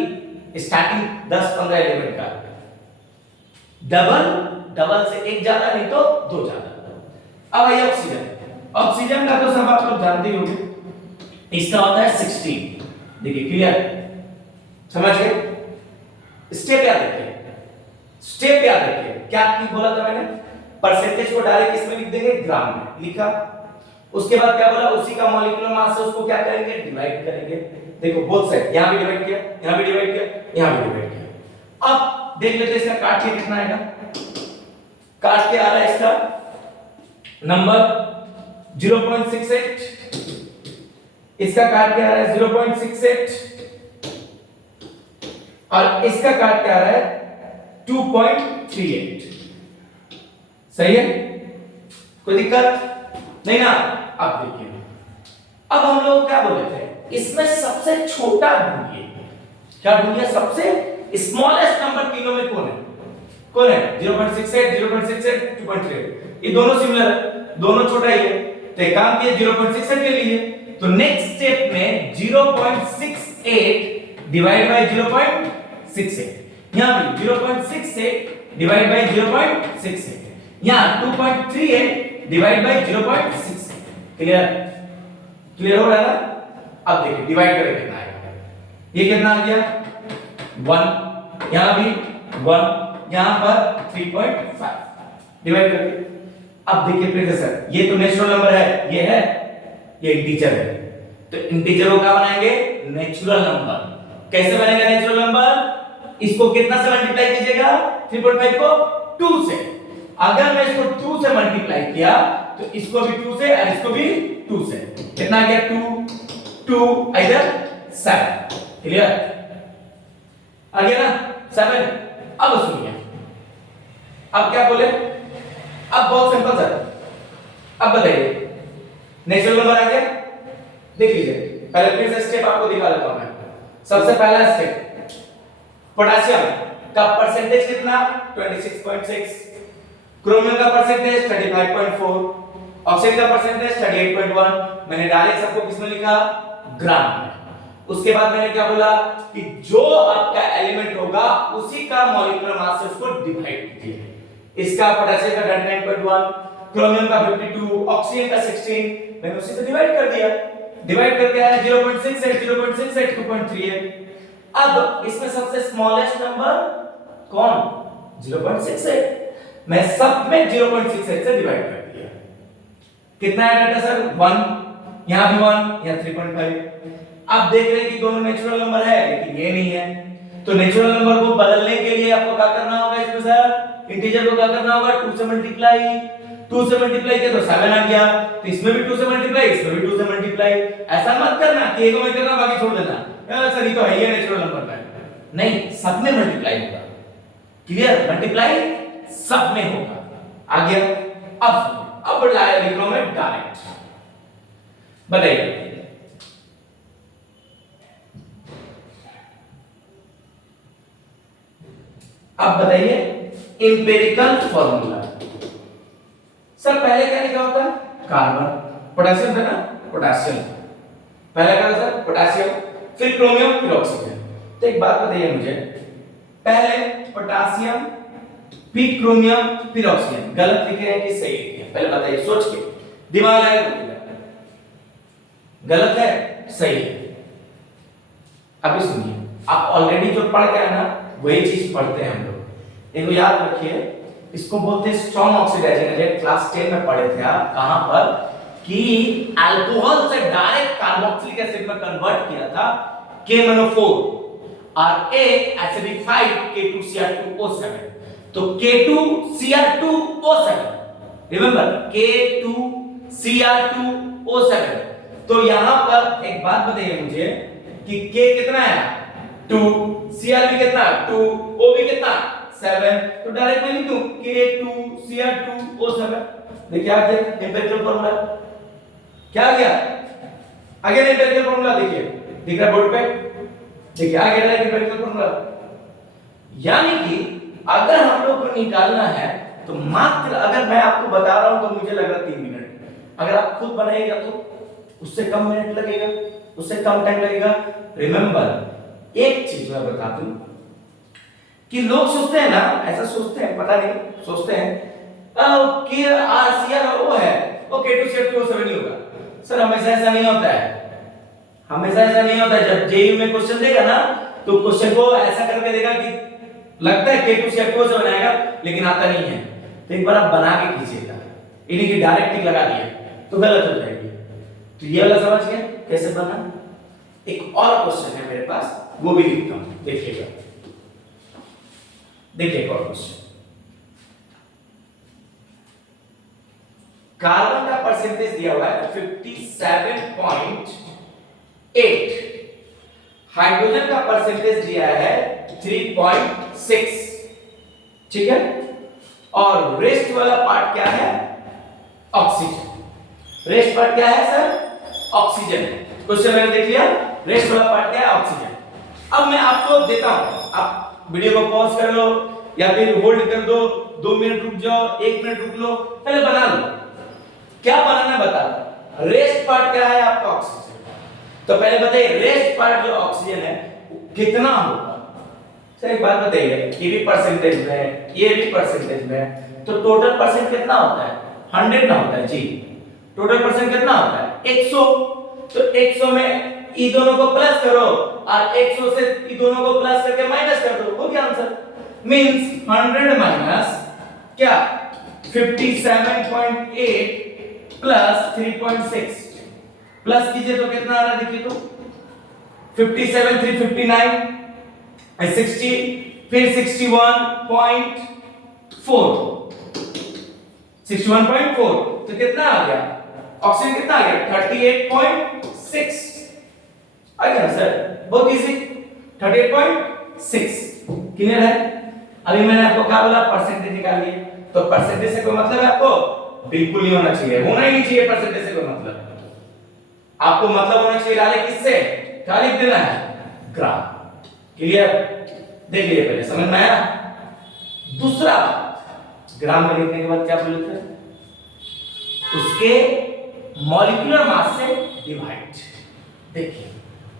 स्टार्टिंग 10-15 एलिमेंट का डबल, डबल से एक ज्यादा नहीं तो दो ज्यादा। अब आइए ऑक्सीजन, ऑक्सीजन का तो सब आप लोग जानते ही होंगे, इसका होता है 16, देखिए क्लियर, समझ गए। स्टेप याद रखिए, स्टेप याद रखिए, क्या की बोला था मैंने, परसेंटेज को डायरेक्ट किसमें लिख देंगे, ग्राम में लिखा। उसके बाद क्या बोला, उसी का मॉलिक्यूलर मास है उसको क्या करेंगे, डिवाइड करेंगे। देखो बोथ साइड, यहां भी डिवाइड किया, यहां भी डिवाइड किया, यहां भी डिवाइड किया। अब देख लेते हैं इसका काट के कितना आएगा, काट के आ रहा है इसका नंबर 0.68, इसका काट के आ रहा है 0.68, और इसका काट के आ रहा है 2.38, सही है, कोई दिक्कत नहीं ना। अब देखिए, अब हम लोग क्या बोले थे, इसमें सबसे छोटा ढूंढिए, क्या ढूंढिए, सबसे स्मॉलेस्ट नंबर तीनों में कौन है, कौन है 0.68, 0.68, 2.38, ये दोनों सिमिलर है, दोनों छोटा ही है, तो एक काम किए 0.68 ले लीजिए। तो नेक्स्ट स्टेप में 0.68 डिवाइड बाय 0.68, यहां भी 0.68 डिवाइड बाय 0.68, यहां 2.38 डिवाइड बाय 0.68, क्लियर, क्लियर हो रहा है ना। अब देखिए डिवाइड करें कितना आएगा, ये कितना आ गया 1, यहां भी 1, यहां पर 3.5 डिवाइड करके। अब देखिए फिर सर, ये तो नेचुरल नंबर है, ये है, ये इंटीजर है, तो इंटीजर को क्या बनाएंगे, नेचुरल नंबर। कैसे बनेगा नेचुरल नंबर, इसको कितना से मल्टीप्लाई कीजिएगा, 3.5 को 2 से। अगर मैं इसको 2 से मल्टीप्लाई किया तो इसको भी 2 से और इसको भी 2 से, कितना आ गया 2 इधर 7, क्लियर, आ गया ना 7। अब सुनिए, अब क्या बोले, अब बहुत सिंपल सर, अब बताइए नेचुरल नंबर आ गया, देख लीजिए, पहले फिर से स्टेप आपको दिखा देता हूं मैं। सबसे पहला स्टेप पोटेशियम का परसेंटेज कितना 26.6, क्रोमियम का परसेंटेज 35.4, ऑक्सीजन का परसेंटेज 38.1। मैंने डायरेक्ट सबको किसमें लिखा, ग्राम में। उसके बाद मैंने क्या बोला कि जो आपका एलिमेंट होगा उसी का मॉलिक्यूलर मास से उसको डिवाइड कीजिए। इसका पोटेशियम का 39.1, क्रोमियम का 52, ऑक्सीजन का 16, मैंने उसी से डिवाइड कर दिया। डिवाइड करके आया 0.68, 0.68, 2.38। अब इसमें सबसे स्मॉलेस्ट नंबर कौन, 0.68। मैं सब में 0.68 से डिवाइड कर दिया। कितना आया बेटा सर, 1, यहां भी 1, यहां 3.5। अब देख रहे हैं कि दोनों नेचुरल नंबर है लेकिन ये नहीं है, तो नेचुरल नंबर को बदलने के लिए आपको क्या करना होगा, इसमें सर इंटीजर को क्या करना होगा, 2 से मल्टीप्लाई। 2 से मल्टीप्लाई किया तो 7 आ गया, तो इसमें भी 2 से मल्टीप्लाई, इसमें भी 2 से मल्टीप्लाई। ऐसा मत करना कि एक में करना बाकी छोड़ देना, सर ये तो है, ये नेचुरल नंबर है। नहीं, सब में मल्टीप्लाई होगा। क्लियर, मल्टीप्लाई सब में होगा। आ गया। अब लिख रहा हूं मैं डायरेक्ट। बताइए अब बताइए इंपेरिकल फॉर्मूला। सर पहले क्या लिखा होता है, कार्बन, पोटेशियम था ना, पोटेशियम पहले क्या था सर, पोटेशियम, फिर क्रोमियम, फिर ऑक्सीजन। तो एक बात बताइए मुझे, पहले पोटेशियम फिर क्रोमियम फिर ऑक्सीजन, गलत लिखे हैं कि सही लिखे हैं, पहले बताइए सोच के, दिमाग लगाइए। गलत है, सही है। अभी सुनिए, आप ऑलरेडी जो पढ़ गए ना वही चीज पढ़ते हैं हम लोग। एक याद रखिए, इसको बोलते हैं स्ट्रॉन्ग ऑक्सीडाइजिंग एजेंट। क्लास 10 में पढ़े थे आप, कहां पर कि अल्कोहल से डायरेक्ट कार्बोक्सिलिक एसिड में कन्वर्ट किया था K-4 और एक एसिडिफाइड K2Cr2O7। तो K2Cr2O7, रिमेंबर K2Cr2O7। तो यहां पर एक बात बताइए मुझे कि K कितना है, 2, Cr भी कितना, 2, O भी कितना, 7। तो डायरेक्ट मैं लिख दूं K2Cr2O7। देखिए आ गया एम्पिरिकल फार्मूला। क्या आ गया, अगेन एम्पिरिकल फार्मूला। देखिए दिख रहा बोर्ड पे, देखिए आ गया एम्पिरिकल फार्मूला। यानी कि अगर हम लोग को निकालना है तो मात्र, अगर मैं आपको बता रहा हूं तो मुझे लग रहा 3 मिनट, अगर आप खुद बनाइएगा तो उससे कम मिनट लगेगा, उससे कम टाइम लगेगा। रिमेंबर एक चीज मैं बता दूं कि लोग सोचते हैं ना, ऐसा सोचते हैं, पता नहीं सोचते हैं कि Cr और O है, वो K2Cr2O7 ही होगा। सर हमेशा ऐसा नहीं होता है, हमेशा ऐसा नहीं होता है। जब जेयू में क्वेश्चन देगा ना तो क्वेश्चन को ऐसा करके देगा कि लगता है K2Cr2O7 आएगा लेकिन आता नहीं है। तो एक बार आप बना के कीजिएगा, इन्हीं की डायरेक्ट टिक लगा दिया तो गलत हो जाएगी। तो ये वाला समझ गए कैसे बना। एक और क्वेश्चन है मेरे पास, वो भी लिखता हूं, देखिएगा। देखिए एक और क्वेश्चन, कार्बन का परसेंटेज दिया हुआ है 57.8, हाइड्रोजन का परसेंटेज दिया है 3.6, ठीक है, और रेस्ट वाला पार्ट क्या है, ऑक्सीजन। रेस्ट पार्ट क्या है सर, ऑक्सीजन। क्वेश्चन मैंने देख लिया, रेस्ट वाला पार्ट क्या है, ऑक्सीजन। अब मैं आपको देता हूं, आप वीडियो को पॉज कर लो या फिर होल्ड कर दो, 2 मिनट रुक जाओ, 1 मिनट रुक लो, पहले बना लो। क्या बनाना बता दो। रेस्ट पार्ट क्या है आपका, ऑक्सीजन। तो पहले बताइए रेस्ट पार्ट जो ऑक्सीजन है कितना होगा। सर एक बात बताइए, ये भी परसेंटेज में है, ये भी परसेंटेज में है, तो टोटल परसेंट कितना होता है, 100 ना होता है जी। टोटल परसेंट कितना होता है, 100। तो 100 में ई दोनों को प्लस करो और 100 से ई दोनों को प्लस करके माइनस कर दो, हो गया आंसर। मींस 100 माइनस क्या, 57.8 प्लस 3.6, प्लस कीजिए तो कितना आ रहा है, देखिए तो 57, 359, 60, फिर 61.4, तो कितना आ गया, ऑक्सीजन कितना आ गया, 38.6 आ गया सर, बहुत इजी, 38.6। क्लियर है। अभी मैंने आपको क्या बोला, परसेंटेज निकालिए। तो परसेंटेज से कोई मतलब है आपको, बिल्कुल नहीं होना चाहिए, होना ही नहीं चाहिए परसेंटेज से कोई मतलब। आपको मतलब होना चाहिए डायरेक्ट किससे, क्या लिख देना है, ग्राम। क्लियर। देख लीजिए पहले, समझ में आया। दूसरा ग्राम में लिखने के बाद क्या बोले थे, उसके मॉलिक्यूलर मास से डिवाइड। देखिए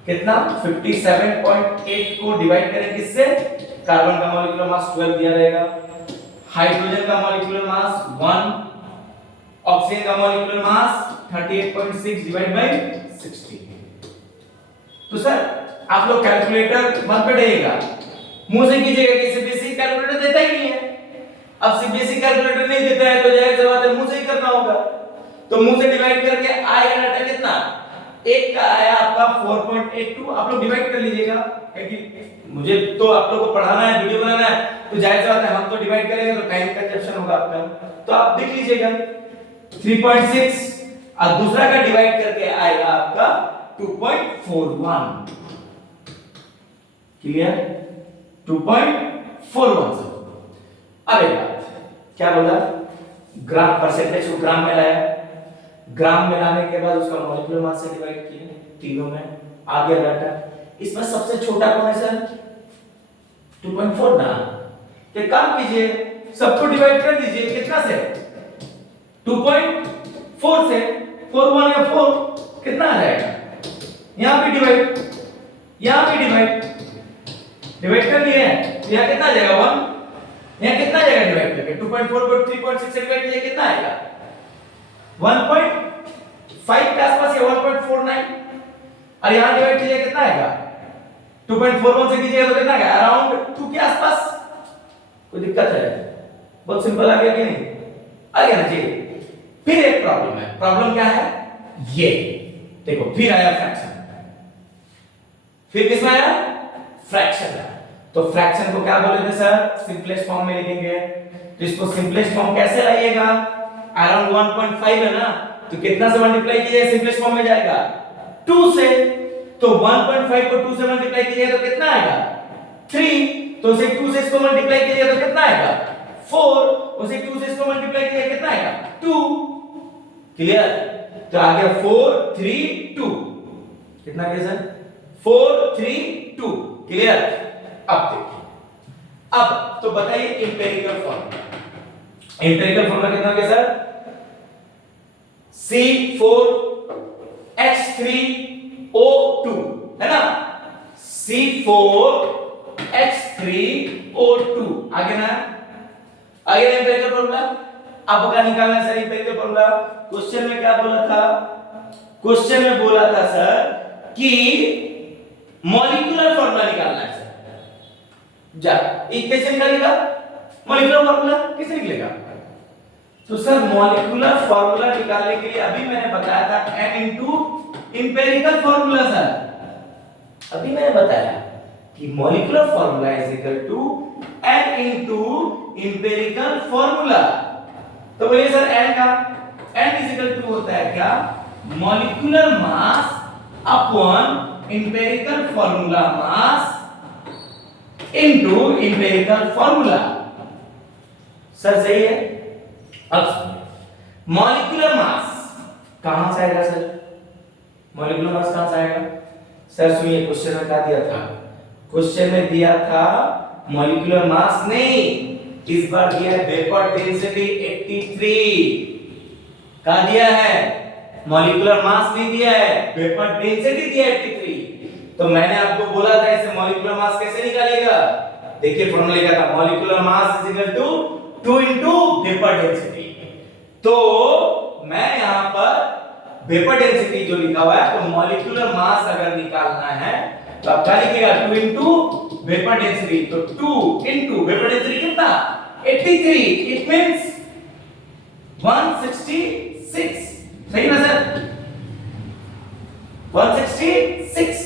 कितना 57.8 को डिवाइड करें किससे, कार्बन का मॉलिक्यूलर मास 12 दिया रहेगा, हाइड्रोजन का मॉलिक्यूलर मास 1, ऑक्सीजन का मॉलिक्यूलर मास 38.6 डिवाइड बाय 60। तो सर आप लोग कैलकुलेटर मत बैठिएगा, मुंह से कीजिएगा कि सीबीएसई कैलकुलेटर देता ही नहीं है। अब सीबीएसई कैलकुलेटर नहीं देता है तो जाहिर सी बात है मुंह से ही करना होगा। तो मुंह से डिवाइड करके आएगा डाटा कितना, एक का आया आपका 4.82, आप लोग डिवाइड कर लीजिएगा क्योंकि मुझे तो आप लोगों को पढ़ाना है, वीडियो बनाना है, तो जाहिर सी बात है हम तो डिवाइड करेंगे तो टाइम कंजप्शन होगा आपका, तो आप देख लीजिएगा 3.6 और दूसरा का डिवाइड करके आएगा आपका 2.41। क्लियर, 2.41। अब एक बात क्या बोला, ग्राम परसेंटेज को ग्राम में लाया, ग्राम में लाने के बाद उसका मॉलिक्यूलर मास से डिवाइड किया, तीनों में आ गया डाटा। इसमें सबसे छोटा कौन है सर, 2.4 ना। एक काम कीजिए, सबको डिवाइड कर दीजिए, कितना से 2.4 से, 4 1 या 4 कितना आ जाएगा, यहां पे डिवाइड, यहां पे डिवाइड कर लिए, यहां कितना आ जाएगा 1, यहां कितना आ जाएगा डिवाइड करके 2.4 को 3.6 से डिवाइड कीजिए, कितना आएगा 1.5 के आसपास या 1.49, और यहां डिवाइड कीजिए कितना आएगा 2.41 से कीजिएगा तो कितना आएगा अराउंड 2 के आसपास। कोई दिक्कत है, बहुत सिंपल आ गया कि नहीं, आ गया ना जी। फिर एक प्रॉब्लम है, प्रॉब्लम क्या है, ये देखो फिर आया फ्रैक्शन, फिर किसमें आया फ्रैक्शन। तो फ्रैक्शन को क्या बोले थे सर, सिंपलेस्ट फॉर्म में लिखेंगे। तो इसको सिंपलेस्ट फॉर्म कैसे लाइएगा, अराउंड 1.5 है ना, तो कितना से मल्टीप्लाई कीजिए सिंपलेस्ट फॉर्म में जाएगा 2 से, तो 1.5 को 2 से मल्टीप्लाई कीजिए तो कितना आएगा 3, तो उसे 2 से इसको मल्टीप्लाई कीजिए तो कितना आएगा 4, उसे 2 से इसको मल्टीप्लाई कीजिए कितना आएगा 2। क्लियर, तो आ गया 4 3 2, कितना गया सर 4 3 2। क्लियर, अब देखिए, अब तो बताइए इंपेरिकल फॉर्मूला, इंपेरिकल फॉर्मूला कितना हो गया सर, C4H3O2 है ना, C4H3O2 आगे ना, आगे ना इंपेरिकल फॉर्मूला। अब का निकालना है सर इंपेरिकल फॉर्मूला। क्वेश्चन में क्या बोला था, क्वेश्चन में बोला था सर कि मॉलिक्यूलर फॉर्मूला निकालना है सर। जा एक कैसे निकालेगा मॉलिक्यूलर फॉर्मूला, कैसे निकलेगा, तो सर मॉलिक्यूलर फॉर्मूला निकालने के लिए अभी मैंने बताया था n into empirical formula sir, अभी मैंने बताया कि molecular formula is equal to n into empirical formula. तो बोलिए सर n का, n इज इक्वल टू होता है क्या, molecular mass upon empirical formula mass into empirical formula. Sir सही है। अब मॉलिक्यूलर मास कहां से आएगा सर, मॉलिक्यूलर मास कहां से आएगा सर, सुनिए क्वेश्चन में क्या दिया था, क्वेश्चन में दिया था मॉलिक्यूलर मास नहीं, इस बार दिया है वेपर डेंसिटी 83। क्या दिया है, मॉलिक्यूलर मास नहीं दिया है, वेपर डेंसिटी दिया है 83। तो मैंने आपको बोला था इसे मॉलिक्यूलर मास कैसे निकालेगा, देखिए फॉर्मूला लिखा था molecular mass is equal to 2 into vapour density. तो मैं यहां पर वेपर डेंसिटी जो लिखा हुआ है, तो मॉलिक्यूलर मास अगर निकालना है तो आप क्या लिखिएगा 2 इनटू वेपर डेंसिटी, तो 2 इनटू वेपर डेंसिटी कितना 83, इट मींस 166। सही ना सर, 166।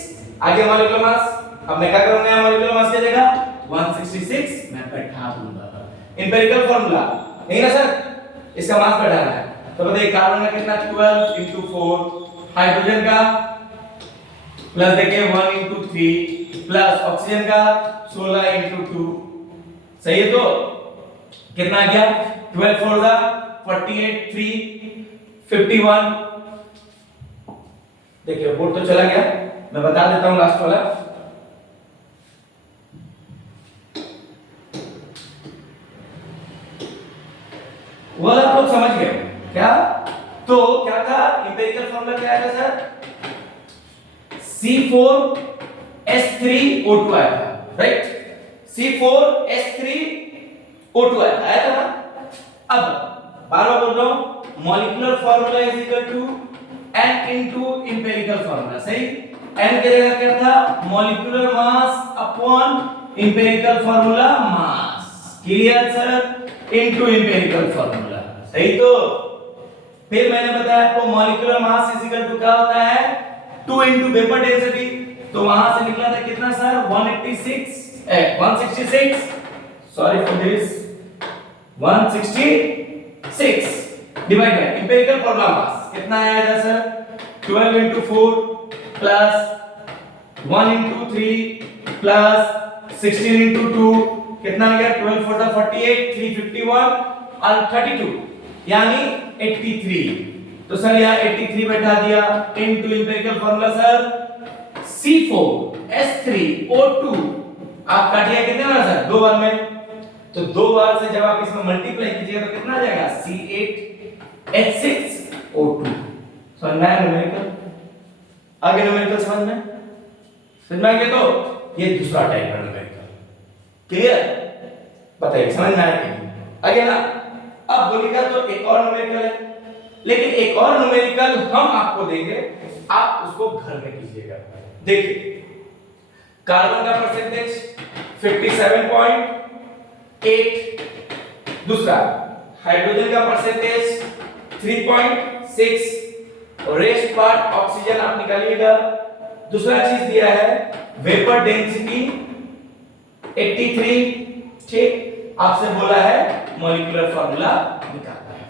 आगे मॉलिक्यूलर मास, अब मैं क्या करूंगा मॉलिक्यूलर मास की जगह 166 मैं बैठा दूंगा। इंपेरिकल फॉर्मूला नहीं ना सर, इसका मास बैठाना है, तो बताइए कार्बन का कितना 12 into 4, हाइड्रोजन का प्लस देखिए 1 into 3 प्लस ऑक्सीजन का 16 into 2। सही है, तो कितना आ गया 12 4 दा 48 3 51। देखिए बोर्ड तो चला गया, मैं बता देता हूं लास्ट वाला वो आप लोग समझ गए क्या? तो क्या था इंपेरिकल फार्मूला, क्या आया था सर? C4H3O2 आया था, राइट? C4H3O2 आया था ना? अब बार बार बोल रहा हूं, molecular formula is equal to n into empirical formula, सही? n की जगह क्या था? Molecular mass upon empirical formula mass, clear sir? Into empirical formula, सही? तो फिर मैंने बताया आपको molecular mass is equal to क्या होता है? 2 इनटू वेपर डेंसिटी। तो वहां से निकला था कितना sir? 166, sorry for this, 166 divide by empirical formula मास कितना आया था sir? 12 into 4 plus 1 into 3 plus 16 into 2 कितना आ गया? 12 4 48, 351 और 32 यानी 83। तो सर यहाँ 83 बैठा दिया into empirical formula sir C4H3O2 आप काटिए कितने बार सर? 2 बार में। तो 2 बार से जब आप इसमें मल्टीप्लाई कीजिएगा तो कितना आ जाएगा? C8H6O2। समझ में आया न्यूमेरिकल? आगे न्यूमेरिकल समझ में आ गया? तो ये दूसरा टाइप का न्यूमेरिकल, क्लियर? बताइए समझ में आया कि नहीं? आगे ना अब बोलिएगा तो एक और न्यूमेरिकल है, लेकिन एक और न्यूमेरिकल हम आपको देंगे, आप उसको घर में कीजिएगा। देखिए कार्बन का परसेंटेज 57.8, दूसरा हाइड्रोजन का परसेंटेज 3.6 और रेस्ट पार्ट ऑक्सीजन आप निकालिएगा। दूसरा चीज दिया है वेपर डेंसिटी 83, ठीक? आपसे बोला है मॉलिक्यूलर फार्मूला निकालना है,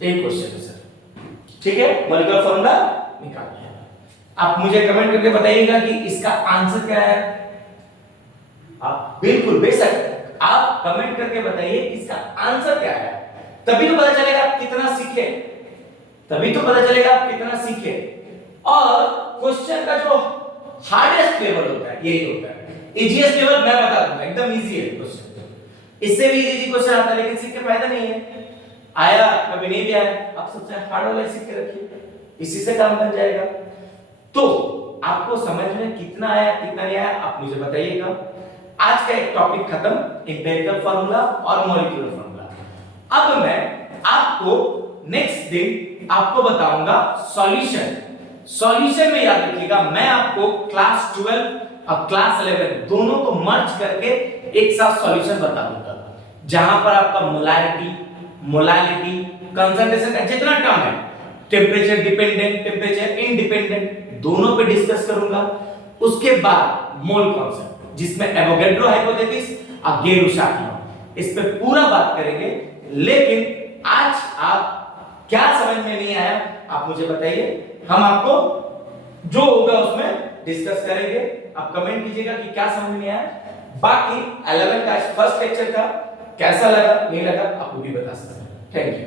एक क्वेश्चन है सर, ठीक है? मॉलिक्यूलर फार्मूला निकालना है। आप मुझे कमेंट करके बताइएगा कि इसका आंसर क्या है। आप बिल्कुल बेशक आप कमेंट करके बताइए इसका आंसर क्या है, तभी तो पता चलेगा आप कितना सीखे, और क्वेश्चन का जो हार्डेस्ट लेवल होता है यही होता है। इजीएस्ट लेवल मैं बता दूंगा, एकदम इजी है क्वेश्चन, इससे भी इजी क्वेश्चन आता है, लेकिन सीख के फायदा नहीं है। आया कभी नहीं भी आया, आप सबसे हार्ड वाला सीख के रखिए, इसी से काम बन जाएगा। तो आपको समझ में कितना आया कितना नहीं आया आप मुझे बताइएगा। आज का एक टॉपिक खत्म, इंपेरिकल फार्मूला और मॉलिक्यूलर फार्मूला। अब मैं आपको नेक्स्ट दिन आपको बताऊंगा सॉल्यूशन में याद रखिएगा, मैं आपको क्लास 12 और क्लास 11 दोनों को मर्ज करके एक साथ सॉल्यूशन बता दूंगा, जहां पर आपका मोलालिटी कंसंट्रेशन का जितना टर्म है, टेम्परेचर डिपेंडेंट टेम्परेचर इंडिपेंडेंट दोनों पे डिस्कस करूंगा। उसके बाद मोल कॉन्सेप्ट जिसमें एवोगैड्रो हाइपोथेसिस और गेरुशाकी, इस पे पूरा बात करेंगे। लेकिन आज आप क्या समझ में नहीं आया आप मुझे बताइए, हम आपको जो होगा उसमें डिस्कस करेंगे। आप कमेंट कीजिएगा कि क्या समझ में आया। बाकी 11 का फर्स्ट लेक्चर का कैसा लगा नहीं लगा आप वो भी बता सकते हैं। Thank you.